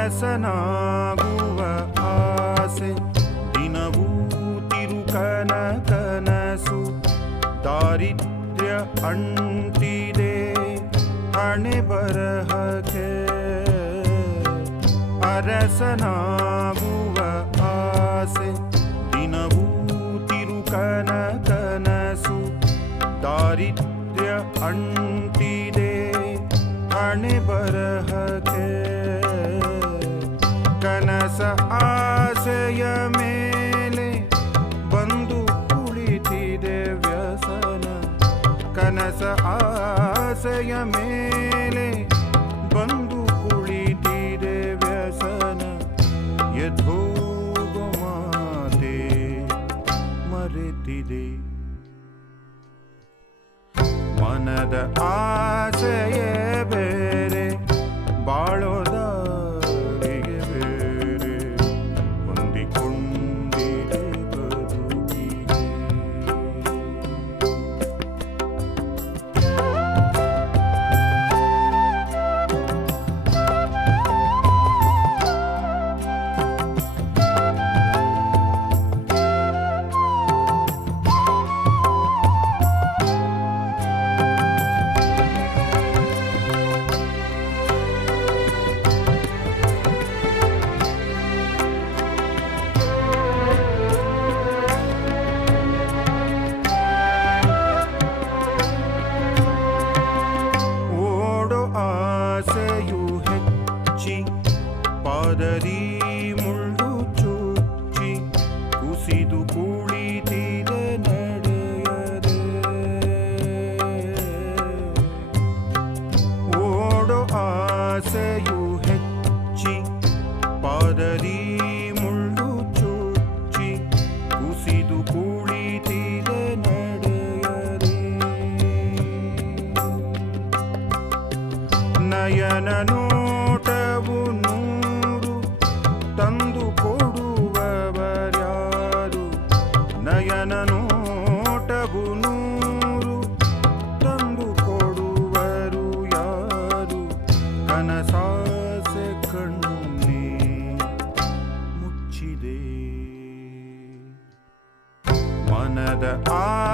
ಅರಸನಾಗುವ ಆಸೆ ದಿನವೂ ತಿರುಕನ ಕನಸು ದಾರಿದ್ರ್ಯ ಅಂಟಿದೆ ಹಣೆ ಬರಹಕ್ಕೆ ಅರಸನಾಗುವ ಆಸೆ ದಿನವೂ ತಿರುಕನ ಕನಸು ದಾರಿದ್ರ್ಯ ಅಂಟಿದೆ ಹಣೆ ಬರಹಕ್ಕೆ ಆಸೆಯ ಮೇಲೆ ಬಂದು ಕುಳಿತಿದೆ ವ್ಯಸನ. ಎದ್ದೋಗೋ ಮಾತೆ ಮರೆತಿದೆ. ಮನದ ಆಸೆಯೇ ಬೇರೆ ಪಾದರಿ ಮುಳ್ಳು ಚುಚ್ಚಿ ಕುಸಿದು ಕುಳಿತಿದೆ ನಡೆಯದೆ. ಓಡೋ ಆಸೆಯು ಹೆಚ್ಚಿ, ಪಾದರಿ ಮುಳ್ಳು ಚುಚ್ಚಿ ಕುಸಿದು ಕುಳಿತಿದೆ ನಡೆಯದೆ. ನಯನ ನೋಟವು ನೂರು ತಂದು ಕೊಡುವರು ಯಾರು? ಕನಸಾಸೆ ಕಣ್ಣೆ ಮುಚ್ಚಿದೆ. ಮನದ ಆಸೆಯೇ